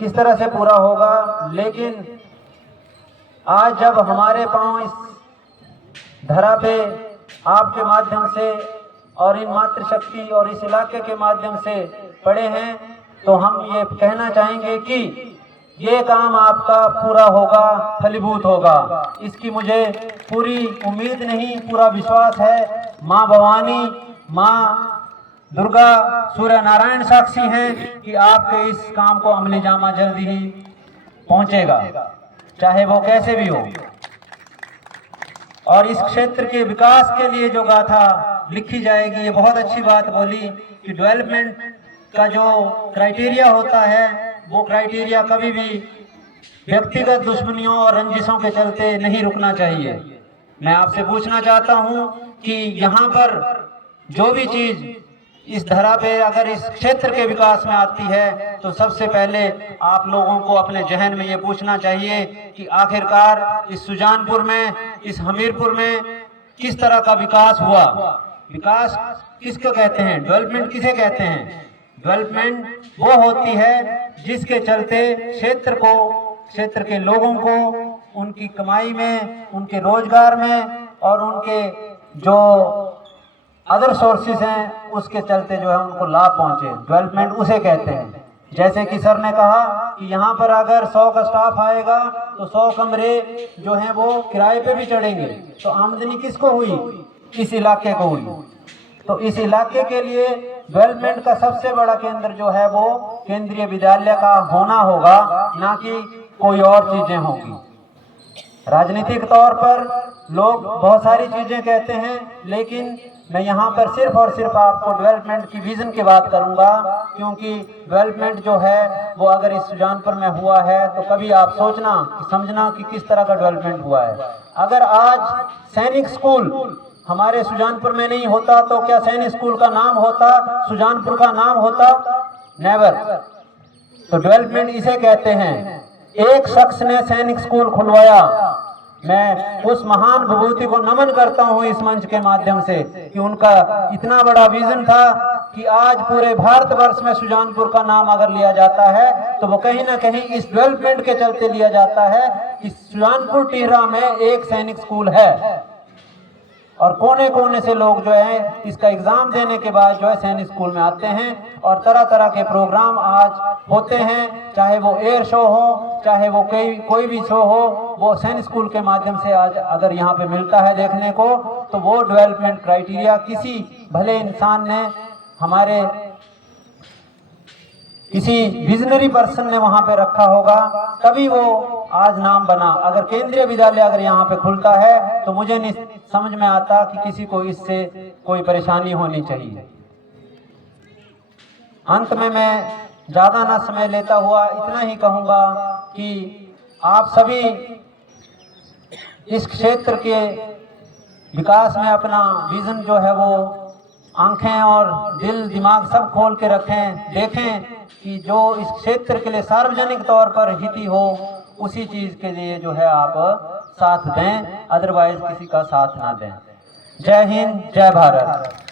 किस तरह से पूरा होगा। लेकिन आज जब हमारे पांव इस धरा पे आपके माध्यम से और इन मातृशक्ति और इस इलाके के माध्यम से पड़े हैं, तो हम ये कहना चाहेंगे कि ये काम आपका पूरा होगा, फलीभूत होगा। इसकी मुझे पूरी उम्मीद नहीं, पूरा विश्वास है। माँ भवानी, माँ दुर्गा, सूर्य नारायण साक्षी हैं कि आपके इस काम को अमली जामा जल्दी ही पहुंचेगा, चाहे वो कैसे भी हो। और इस क्षेत्र के विकास के लिए जो गाथा लिखी जाएगी, ये बहुत अच्छी बात बोली कि डेवलपमेंट का जो क्राइटेरिया होता है, वो क्राइटेरिया कभी भी व्यक्तिगत दुश्मनियों और रंजिशों के चलते नहीं रुकना चाहिए। मैं आपसे पूछना चाहता हूं कि यहाँ पर जो भी चीज इस धरा पे अगर इस क्षेत्र के विकास में आती है, तो सबसे पहले आप लोगों को अपने जहन में ये पूछना चाहिए कि आखिरकार इस सुजानपुर में, इस हमीरपुर में किस तरह का विकास हुआ। विकास किसको कहते हैं, डेवलपमेंट किसे कहते हैं। डेवलपमेंट वो होती है जिसके चलते क्षेत्र के लोगों को उनकी कमाई में, उनके रोजगार में और उनके जो अदर सोर्सेज हैं उसके चलते जो है उनको लाभ पहुंचे। डेवलपमेंट उसे कहते हैं। जैसे कि सर ने कहा कि यहाँ पर अगर 100 का स्टाफ आएगा तो 100 कमरे जो हैं वो किराए पे भी चढ़ेंगे, तो आमदनी किसको हुई, इस इलाके को हुई। तो इस इलाके के लिए डेवलपमेंट का सबसे बड़ा केंद्र जो है वो केंद्रीय विद्यालय का होना होगा, ना कि कोई और चीजें होंगी। राजनीतिक तौर पर लोग बहुत सारी चीजें कहते हैं, लेकिन मैं यहाँ पर सिर्फ और सिर्फ आपको डेवलपमेंट की विजन की बात करूँगा, क्योंकि डेवलपमेंट जो है वो अगर इस सुजानपुर में हुआ है तो कभी आप सोचना कि समझना कि किस तरह का डेवलपमेंट हुआ है। अगर आज सैनिक स्कूल हमारे सुजानपुर में नहीं होता तो क्या सैनिक स्कूल का नाम होता, सुजानपुर का नाम होता? नेवर। तो डेवलपमेंट इसे कहते हैं। एक शख्स ने सैनिक स्कूल खुलवाया। मैं उस महान विभूति को नमन करता हूं इस मंच के माध्यम से कि उनका इतना बड़ा विजन था कि आज पूरे भारतवर्ष में सुजानपुर का नाम अगर लिया जाता है तो वो कहीं ना कहीं इस डेवलपमेंट के चलते लिया जाता है कि सुजानपुर टिहरा में एक सैनिक स्कूल है। और कोने कोने से लोग जो है इसका एग्जाम देने के बाद जो है सैनिक स्कूल में आते हैं और तरह तरह के प्रोग्राम आज होते हैं, चाहे वो एयर शो हो, चाहे वो कोई भी शो हो, वो सैनिक स्कूल के माध्यम से आज अगर यहाँ पे मिलता है देखने को, तो वो डेवलपमेंट क्राइटेरिया किसी भले इंसान ने, हमारे किसी विजनरी पर्सन ने वहां पे रखा होगा, तभी वो आज नाम बना। अगर केंद्रीय विद्यालय अगर यहाँ पे खुलता है तो मुझे नहीं समझ में आता कि किसी को इससे कोई परेशानी होनी चाहिए। अंत में मैं ज्यादा ना समय लेता हुआ इतना ही कहूंगा कि आप सभी इस क्षेत्र के विकास में अपना विजन जो है वो आंखें और दिल दिमाग सब खोल के रखें, देखें कि जो इस क्षेत्र के लिए सार्वजनिक तौर पर हित हो उसी चीज के लिए जो है आप साथ दें, अदरवाइज किसी का साथ ना दें। जय हिंद, जय भारत।